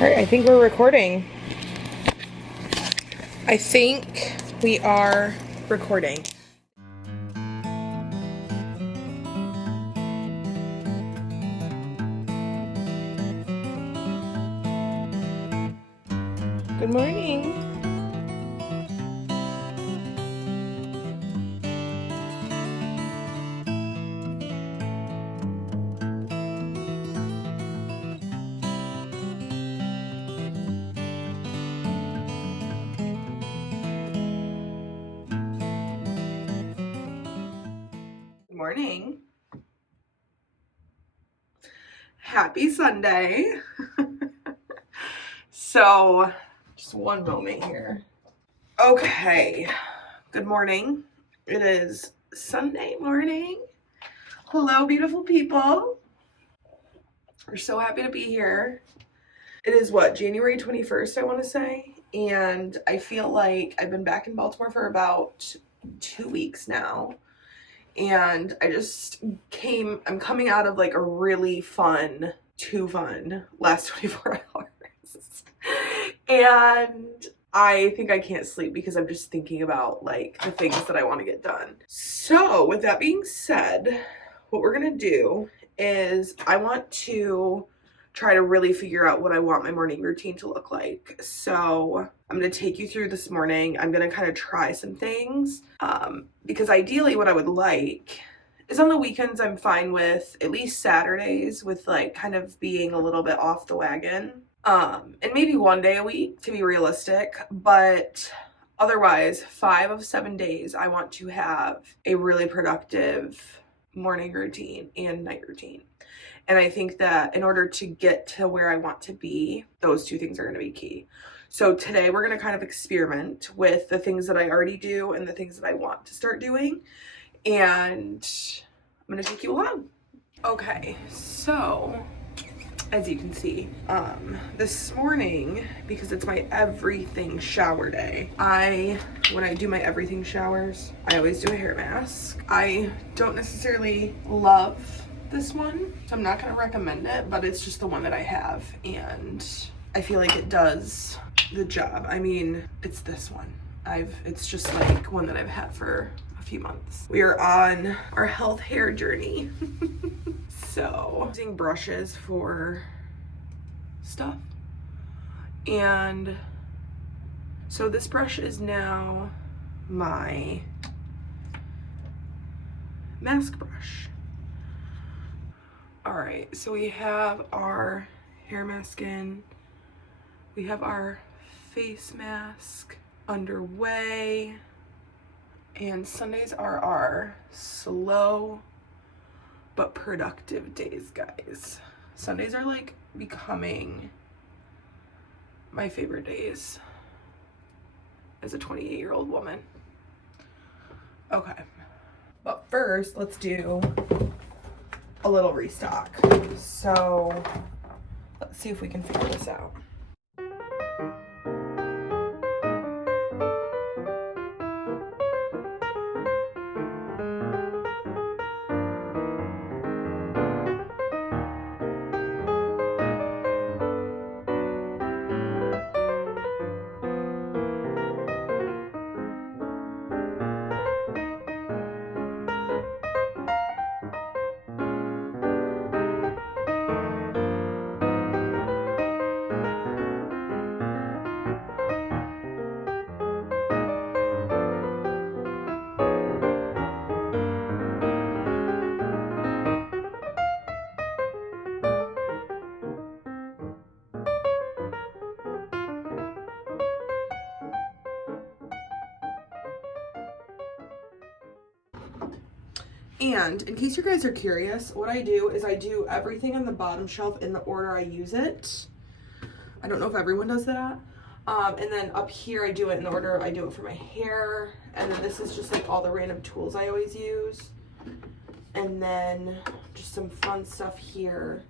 All right, I think we're recording. I think we are recording. Good morning. Good morning. Happy Sunday. So, just one moment here. Okay, good morning. It is Sunday morning. Hello, beautiful people. We're so happy to be here. It is what, January 21st, I want to say. And I feel like I've been back in Baltimore for about 2 weeks now. And I'm coming out of like a really too fun last 24 hours. And I think I can't sleep because I'm just thinking about like the things that I want to get done. So with that being said, what we're going to do is I want to try to really figure out what I want my morning routine to look like. So I'm going to take you through this morning. I'm going to kind of try some things because ideally what I would like is on the weekends I'm fine with, at least Saturdays, with like kind of being a little bit off the wagon. And maybe one day a week to be realistic, but otherwise 5 of 7 days I want to have a really productive morning routine and night routine. And I think that in order to get to where I want to be, those two things are going to be key. So today we're going to kind of experiment with the things that I already do and the things that I want to start doing. And I'm going to take you along. Okay, so as you can see, this morning, because it's my everything shower day, when I do my everything showers, I always do a hair mask. I don't necessarily love this one, so I'm not going to recommend it, but it's just the one that I have, and I feel like it does the job. I mean, it's this one. It's just like one that I've had for a few months. We are on our health hair journey. So, using brushes for stuff. And so this brush is now my mask brush. All right, so we have our hair mask in. We have our face mask underway. And Sundays are our slow but productive days, guys. Sundays are like becoming my favorite days as a 28-year-old woman. Okay, but first let's do a little restock. So let's see if we can figure this out. And in case you guys are curious, what I do is I do everything on the bottom shelf in the order I use it. I don't know if everyone does that. And then up here I do it in the order I do it for my hair. And then this is just like all the random tools I always use. And then just some fun stuff here.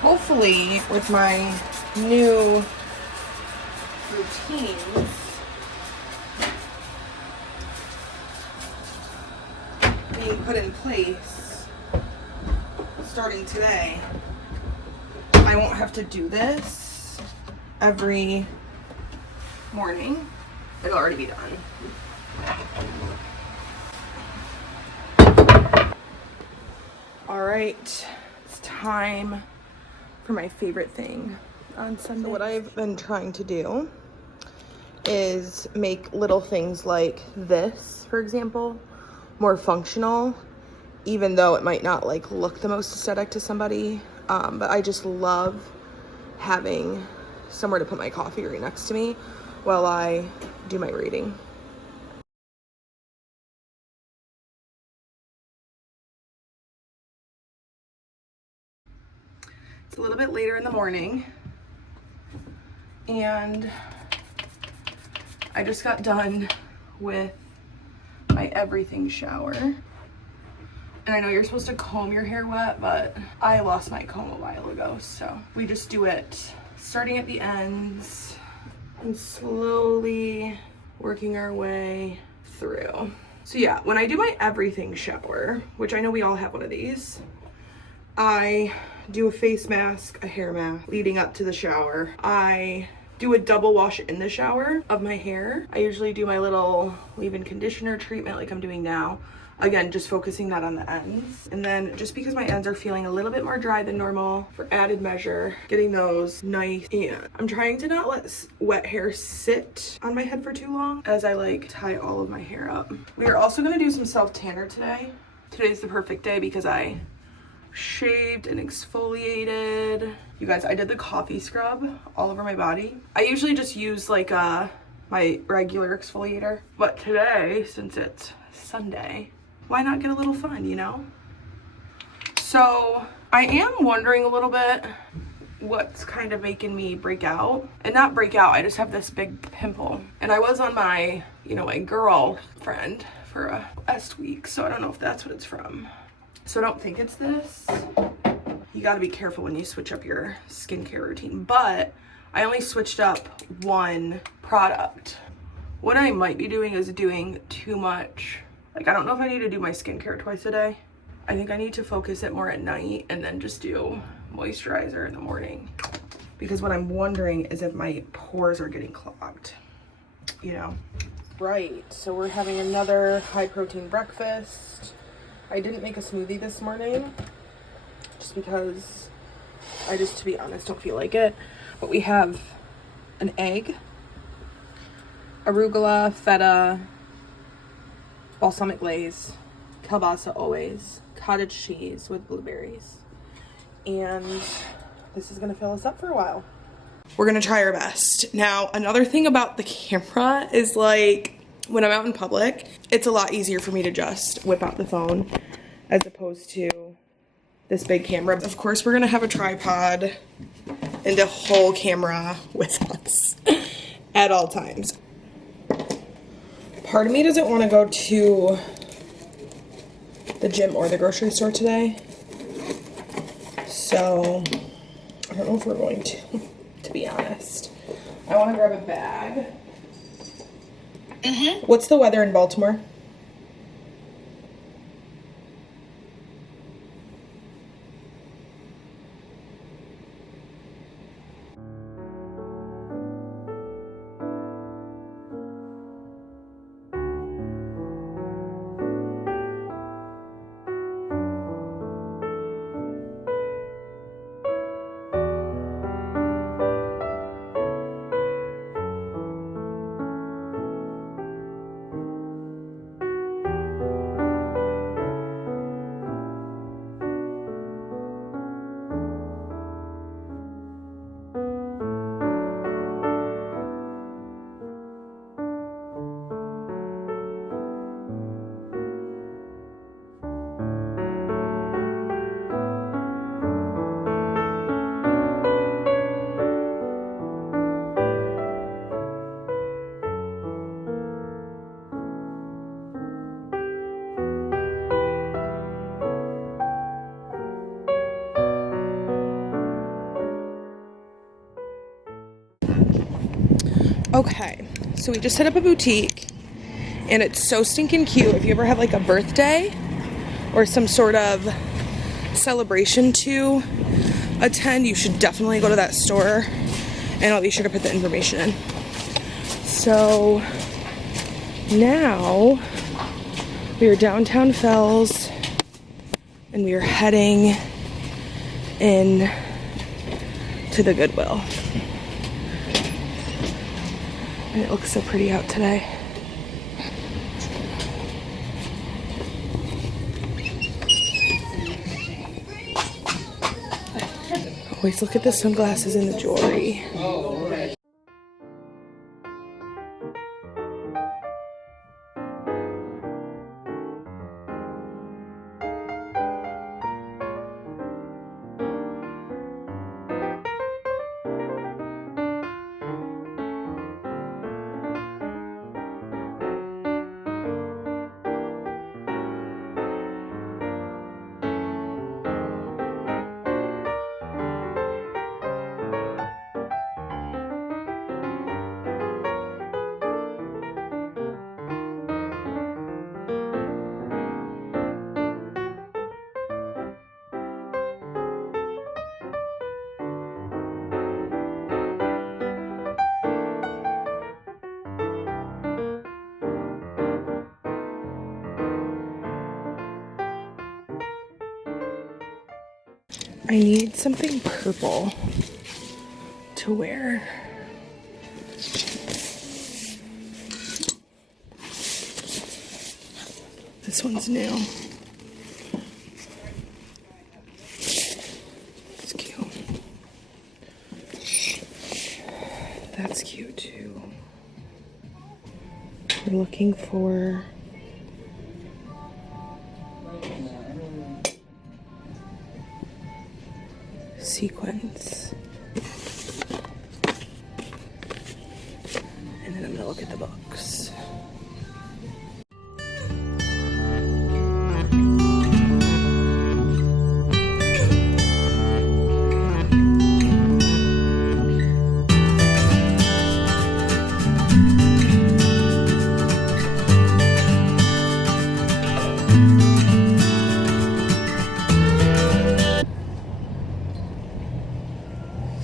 hopefully with my new routines being put in place starting today, I won't have to do this every morning. It'll already be done. All right, it's time for my favorite thing on Sunday. So what I've been trying to do is make little things like this, for example, more functional, even though it might not like look the most aesthetic to somebody. But I just love having somewhere to put my coffee right next to me while I do my reading. It's a little bit later in the morning, and I just got done with my everything shower. And I know you're supposed to comb your hair wet, but I lost my comb a while ago, so we just do it starting at the ends and slowly working our way through. So yeah, when I do my everything shower, which I know we all have one of these, I do a face mask, a hair mask leading up to the shower. I do a double wash in the shower of my hair. I usually do my little leave-in conditioner treatment like I'm doing now. Again, just focusing that on the ends. And then just because my ends are feeling a little bit more dry than normal, for added measure, getting those nice. And I'm trying to not let wet hair sit on my head for too long as I like tie all of my hair up. We are also gonna do some self-tanner today. Today's the perfect day because I shaved and exfoliated. You guys, I did the coffee scrub all over my body. I usually just use like my regular exfoliator, but today, since it's Sunday, why not get a little fun, you know? So I am wondering a little bit what's kind of making me break out. And not break out, I just have this big pimple. And I was on my, my girlfriend for a last week, so I don't know if that's what it's from. So I don't think it's this. You gotta be careful when you switch up your skincare routine, but I only switched up one product. What I might be doing is doing too much. Like, I don't know if I need to do my skincare twice a day. I think I need to focus it more at night and then just do moisturizer in the morning. Because what I'm wondering is if my pores are getting clogged, Right, so we're having another high protein breakfast. I didn't make a smoothie this morning just because to be honest, don't feel like it. But we have an egg, arugula, feta, balsamic glaze, kielbasa always, cottage cheese with blueberries. And this is gonna fill us up for a while. We're gonna try our best. Now, another thing about the camera is like, when I'm out in public, it's a lot easier for me to just whip out the phone as opposed to this big camera. Of course, we're gonna have a tripod and a whole camera with us at all times. Part of me doesn't want to go to the gym or the grocery store today, so I don't know if we're going to be honest. I want to grab a bag. What's the weather in Baltimore? Okay, so we just set up a boutique and it's so stinking cute. If you ever have like a birthday or some sort of celebration to attend, you should definitely go to that store, and I'll be sure to put the information in. So now we are downtown Fells and we are heading in to the Goodwill. And it looks so pretty out today. Always look at the sunglasses and the jewelry. I need something purple to wear. This one's new. It's cute. That's cute too. We're looking for sequins. And then I'm gonna look at the books.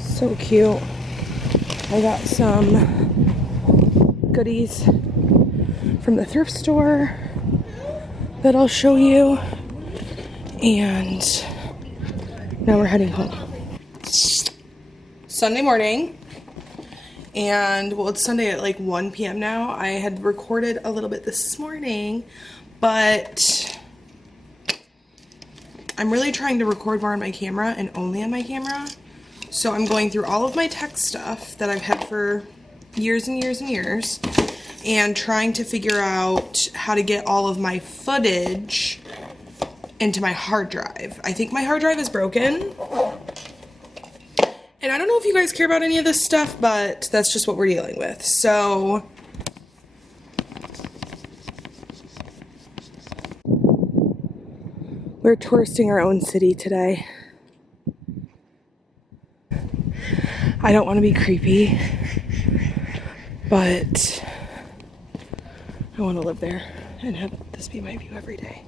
So cute. I got some goodies from the thrift store that I'll show you. And now we're heading home. Sunday morning. And well, it's Sunday at like 1 p.m. now. I had recorded a little bit this morning, but I'm really trying to record more on my camera and only on my camera. So I'm going through all of my tech stuff that I've had for years and years and years and trying to figure out how to get all of my footage into my hard drive. I think my hard drive is broken. And I don't know if you guys care about any of this stuff, but that's just what we're dealing with. So we're touristing our own city today. I don't want to be creepy, but I want to live there and have this be my view every day.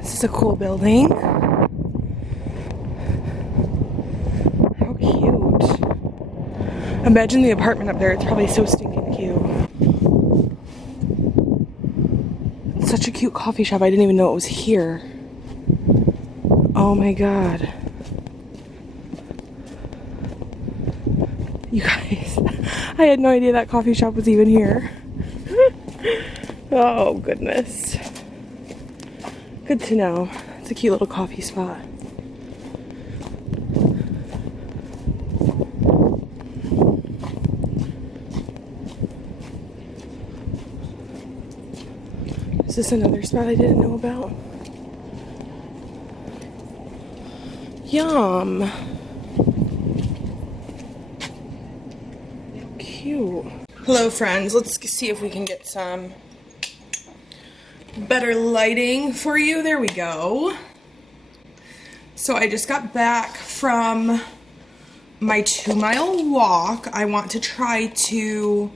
This is a cool building. How cute. Imagine the apartment up there. It's probably so stinking cute. It's such such a cute coffee shop. I didn't even know it was here. Oh my God. You guys, I had no idea that coffee shop was even here. Oh goodness. Good to know. It's a cute little coffee spot. Is this another spot I didn't know about? Yum. Cute. Hello friends, let's see if we can get some better lighting for you. There we go. So I just got back from my 2-mile walk. I want to try to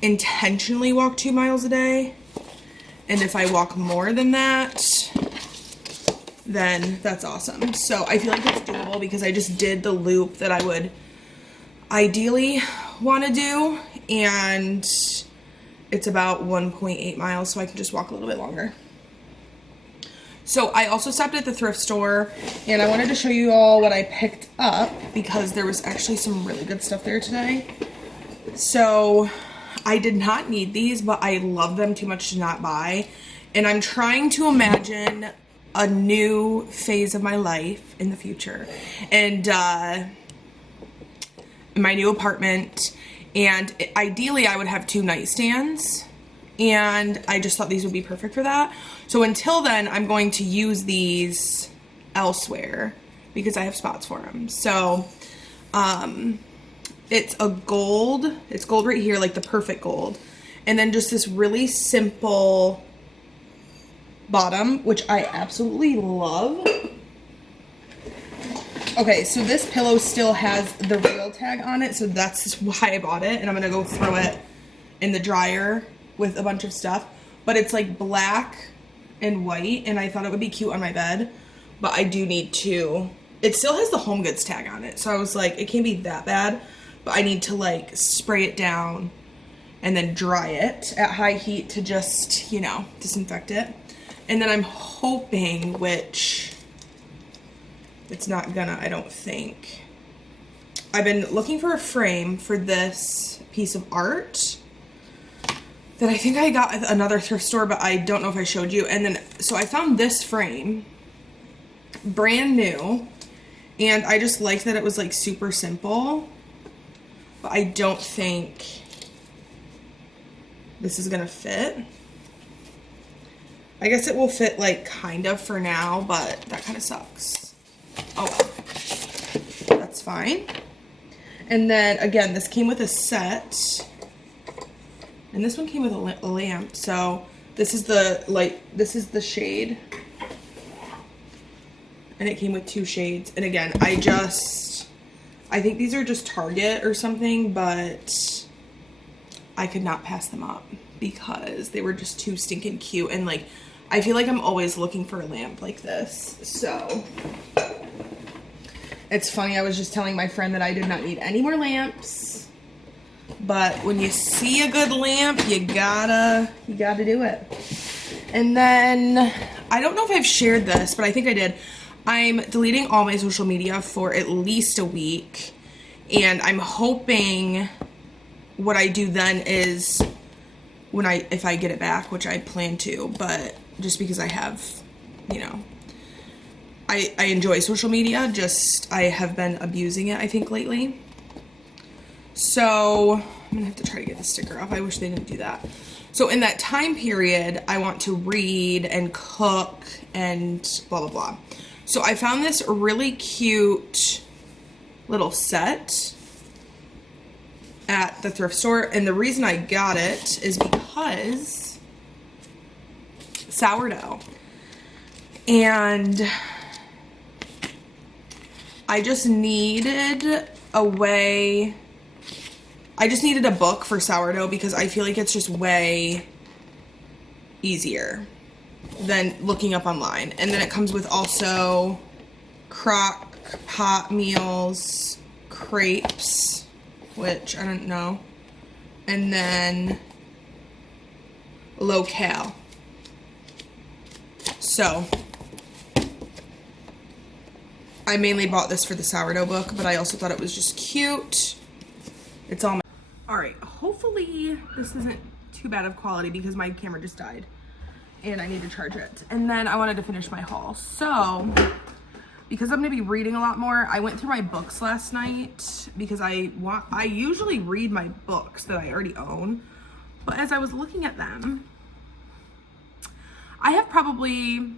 intentionally walk 2 miles a day. And if I walk more than that, then that's awesome. So I feel like it's doable because I just did the loop that I would ideally want to do. And it's about 1.8 miles, so I can just walk a little bit longer. So I also stopped at the thrift store, and I wanted to show you all what I picked up because there was actually some really good stuff there today. So I did not need these, but I love them too much to not buy. And I'm trying to imagine a new phase of my life in the future. And in my new apartment. And ideally I would have 2 nightstands. And I just thought these would be perfect for that. So until then, I'm going to use these elsewhere because I have spots for them. So it's gold right here, like the perfect gold. And then just this really simple bottom, which I absolutely love. Okay, so this pillow still has the real tag on it, so that's why I bought it. And I'm gonna go throw it in the dryer with a bunch of stuff. But it's like black and white, and I thought it would be cute on my bed. But I do need to, it still has the Home Goods tag on it. So I was like, it can't be that bad. But I need to like spray it down and then dry it at high heat to just, you know, disinfect it. And then I'm hoping, which it's not gonna, I don't think. I've been looking for a frame for this piece of art that I think I got at another thrift store, but I don't know if I showed you. And then, so I found this frame, brand new, and I just liked that it was like super simple, but I don't think this is gonna fit. I guess it will fit like kind of for now, but that kind of sucks. Oh well, that's fine. And then again, this came with a set, and this one came with a lamp. So this is the light, this is the shade, and it came with 2 shades. And again, I think these are just Target or something, but I could not pass them up because they were just too stinking cute. And like, I feel like I'm always looking for a lamp like this. So it's funny, I was just telling my friend that I did not need any more lamps, but when you see a good lamp, you gotta do it. And then, I don't know if I've shared this, but I think I did. I'm deleting all my social media for at least a week, and I'm hoping what I do then is if I get it back, which I plan to, but just because I have, you know, I enjoy social media, just I have been abusing it, I think, lately. So I'm gonna have to try to get the sticker off. I wish they didn't do that. So in that time period, I want to read and cook and blah, blah, blah. So I found this really cute little set at the thrift store. And the reason I got it is because sourdough. And I just needed a way, I just needed a book for sourdough because I feel like it's just way easier than looking up online. And then it comes with also crock pot meals, crepes, which I don't know, and then low-cal. So I mainly bought this for the sourdough book, but I also thought it was just cute. It's all right, hopefully this isn't too bad of quality because my camera just died and I need to charge it. And then I wanted to finish my haul. So because I'm gonna be reading a lot more, I went through my books last night because I usually read my books that I already own. But as I was looking at them, I have probably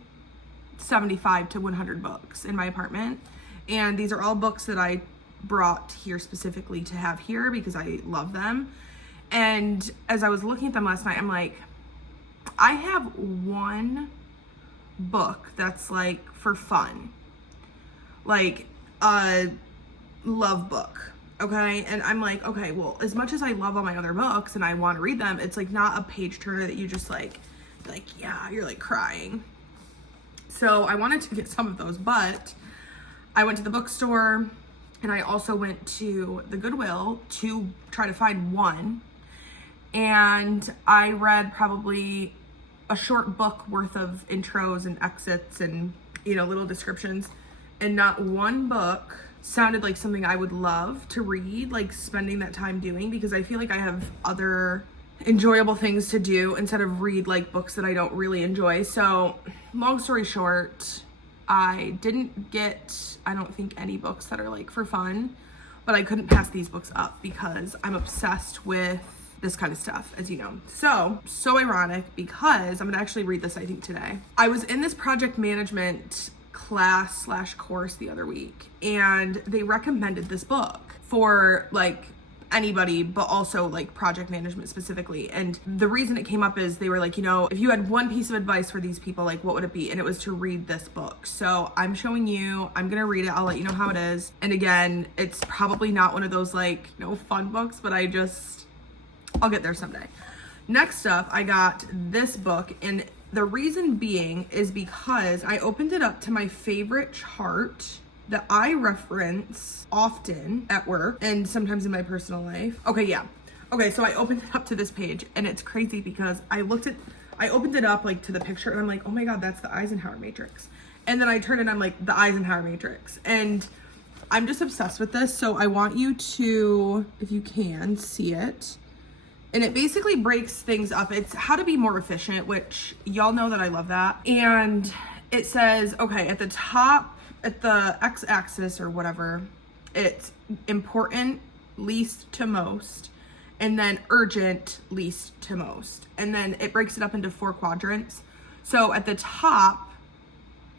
75 to 100 books in my apartment. And these are all books that I brought here specifically to have here because I love them. And as I was looking at them last night, I'm like, I have one book that's like for fun, like a love book. Okay. And I'm like, okay, well, as much as I love all my other books and I want to read them, it's like not a page turner that you just like, yeah, you're like crying. So I wanted to get some of those, but I went to the bookstore and I also went to the Goodwill to try to find one. And I read probably a short book worth of intros and exits and, you know, little descriptions. And not one book sounded like something I would love to read, like spending that time doing, because I feel like I have other enjoyable things to do instead of read like books that I don't really enjoy. So long story short, I didn't get, I don't think, any books that are like for fun, but I couldn't pass these books up because I'm obsessed with this kind of stuff, as you know. So ironic because I'm gonna actually read this, I think, today. I was in this project management class / course the other week, and they recommended this book for like anybody, but also like project management specifically. And the reason it came up is they were like, you know, if you had one piece of advice for these people, like what would it be? And it was to read this book. So I'm showing you, I'm gonna read it, I'll let you know how it is. And again, it's probably not one of those like, you know, fun books, but I'll get there someday. Next up, I got this book, and the reason being is because I opened it up to my favorite chart that I reference often at work and sometimes in my personal life. Okay, so I opened it up to this page, and it's crazy because I opened it up like to the picture, and I'm like, oh my God, that's the Eisenhower matrix. And then I turn and I'm like, the Eisenhower matrix. And I'm just obsessed with this. So I want you to, if you can, see it. And it basically breaks things up. It's how to be more efficient, which y'all know that I love that. And it says, okay, at the top, at the x-axis or whatever, it's important, least to most, and then urgent, least to most. And then it breaks it up into 4 quadrants. So at the top,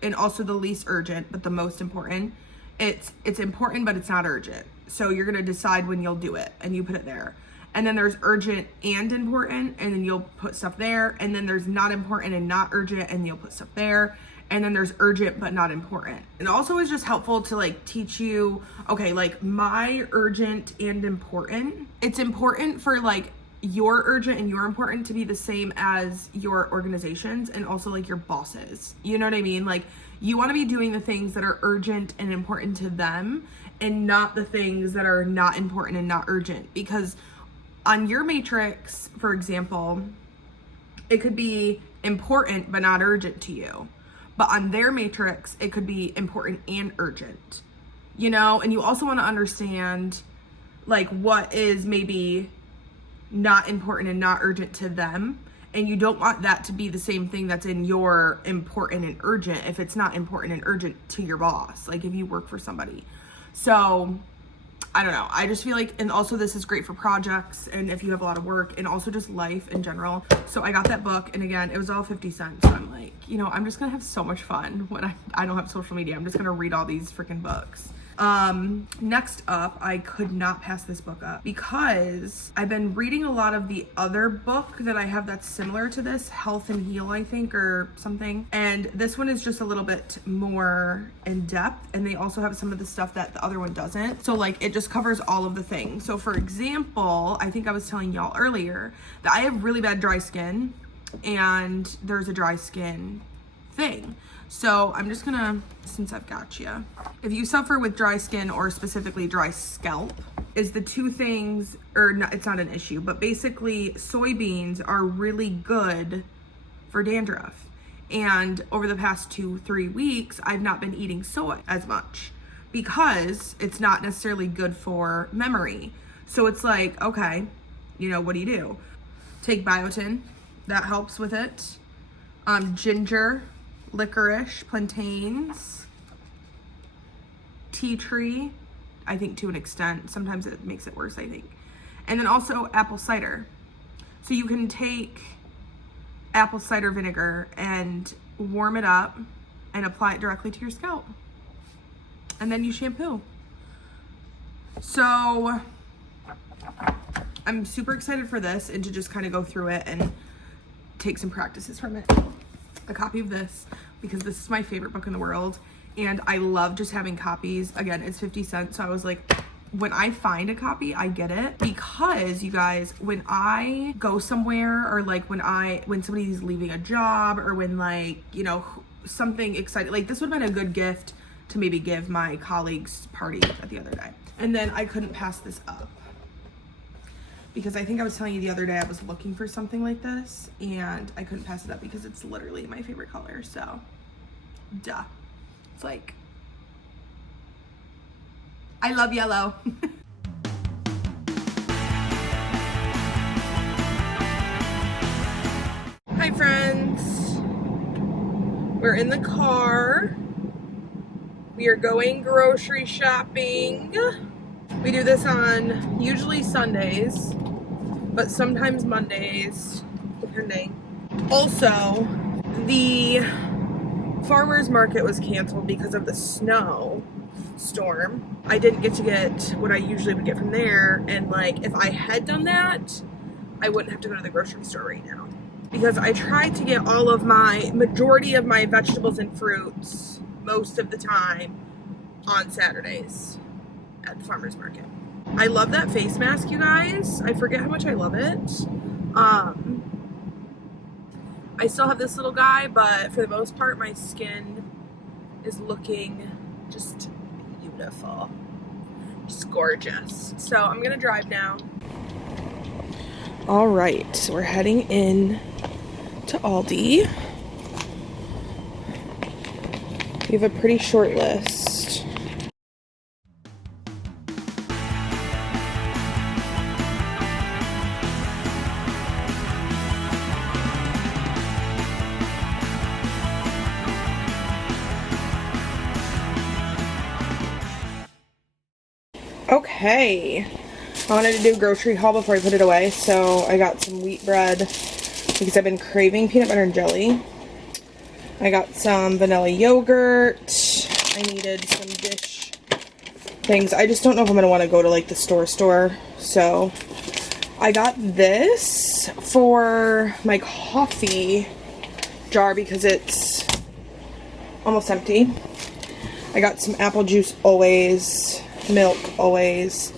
and also the least urgent, but the most important, it's important, but it's not urgent. So you're gonna decide when you'll do it, and you put it there. And then there's urgent and important, and then you'll put stuff there. And then there's not important and not urgent, and you'll put stuff there. And then there's urgent but not important. And also is just helpful to like teach you, okay, like my urgent and important, it's important for like your urgent and your important to be the same as your organizations and also like your bosses. You know what I mean? Like you want to be doing the things that are urgent and important to them and not the things that are not important and not urgent. Because on your matrix, for example, it could be important but not urgent to you. But on their matrix, it could be important and urgent, you know? And you also want to understand like what is maybe not important and not urgent to them. And you don't want that to be the same thing that's in your important and urgent if it's not important and urgent to your boss, like if you work for somebody. So I don't know. I just feel like, and also this is great for projects and if you have a lot of work and also just life in general. So I got that book, and again, it was all 50 cents. So I'm like, you know, I'm just gonna have so much fun when I don't have social media. I'm just gonna read all these freaking books. Next up, I could not pass this book up because I've been reading a lot of the other book that I have that's similar to this, Health and Heal, I think, or something. And this one is just a little bit more in depth, and they also have some of the stuff that the other one doesn't. So like it just covers all of the things. So for example, I think I was telling y'all earlier that I have really bad dry skin, and there's a dry skin thing. So I'm just gonna, since I've got you, if you suffer with dry skin or specifically dry scalp, is the two things, or no, it's not an issue, but basically soybeans are really good for dandruff. And over the past 2-3 weeks, I've not been eating soy as much because it's not necessarily good for memory. So it's like, okay, you know, what do? Take biotin, that helps with it. Ginger, licorice, plantains, tea tree, I think to an extent. Sometimes it makes it worse, I think. And then also apple cider. So you can take apple cider vinegar and warm it up and apply it directly to your scalp. And then you shampoo. So I'm super excited for this and to just kind of go through it and take some practices from it. A copy of this, because this is my favorite book in the world. And I love just having copies. Again, it's 50 cents. So I was like, when I find a copy, I get it. Because you guys, when I go somewhere, or like when somebody's leaving a job, or when, like, you know, something exciting, like this would have been a good gift to maybe give my colleagues party at the other day. And then I couldn't pass this up. Because I think I was telling you the other day I was looking for something like this and I couldn't pass it up because it's literally my favorite color. So, duh. It's like, I love yellow. Hi friends. We're in the car. We are going grocery shopping. We do this on usually Sundays, but sometimes Mondays, depending. Also, the farmer's market was canceled because of the snow storm. I didn't get to get what I usually would get from there, and like if I had done that, I wouldn't have to go to the grocery store right now. Because I tried to get majority of my vegetables and fruits most of the time on Saturdays at the farmer's market. I love that face mask, you guys. I forget how much I love it. I still have this little guy, but for the most part, my skin is looking just beautiful. Just gorgeous. So I'm gonna drive now. All right, so we're heading in to Aldi. We have a pretty short list. Okay, I wanted to do a grocery haul before I put it away, so I got some wheat bread because I've been craving peanut butter and jelly. I got some vanilla yogurt. I needed some dish things. I just don't know if I'm going to want to go to like the store, so I got this for my coffee jar because it's almost empty. I got some apple juice always. Milk always.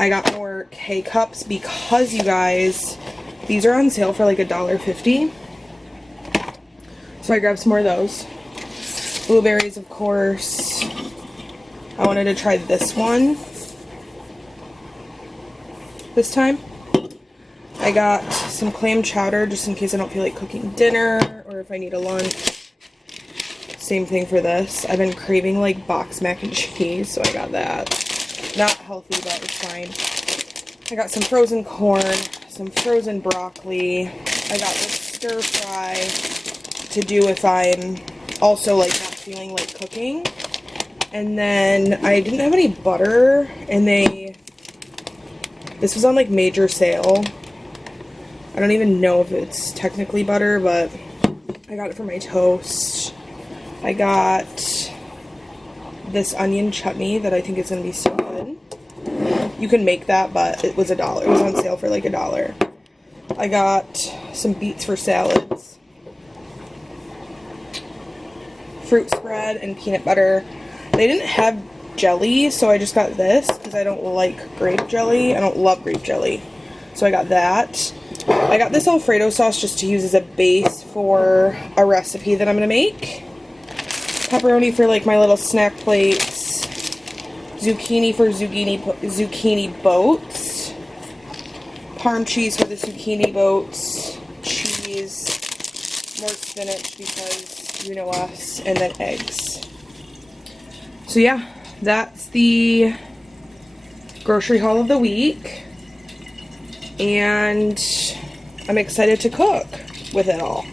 I got more K-cups because, you guys, these are on sale for like $1.50. So I grabbed some more of those. Blueberries, of course. I wanted to try this one this time. I got some clam chowder just in case I don't feel like cooking dinner or if I need a lunch. Same thing for this. I've been craving like box mac and cheese, so I got that. Not healthy, but it's fine. I got some frozen corn, some frozen broccoli. I got this stir fry to do if I'm also like not feeling like cooking. And then I didn't have any butter, and this was on like major sale. I don't even know if it's technically butter, but I got it for my toast. I got this onion chutney that I think is going to be so good. You can make that, but it was $1. It was on sale for like $1. I got some beets for salads. Fruit spread and peanut butter. They didn't have jelly, so I just got this because I don't like grape jelly. I don't love grape jelly. So I got that. I got this Alfredo sauce just to use as a base for a recipe that I'm going to make. Pepperoni for like my little snack plates. Zucchini for zucchini boats. Parm cheese for the zucchini boats. Cheese. more spinach because you know us, and then eggs. So yeah, that's the grocery haul of the week, and I'm excited to cook with it all.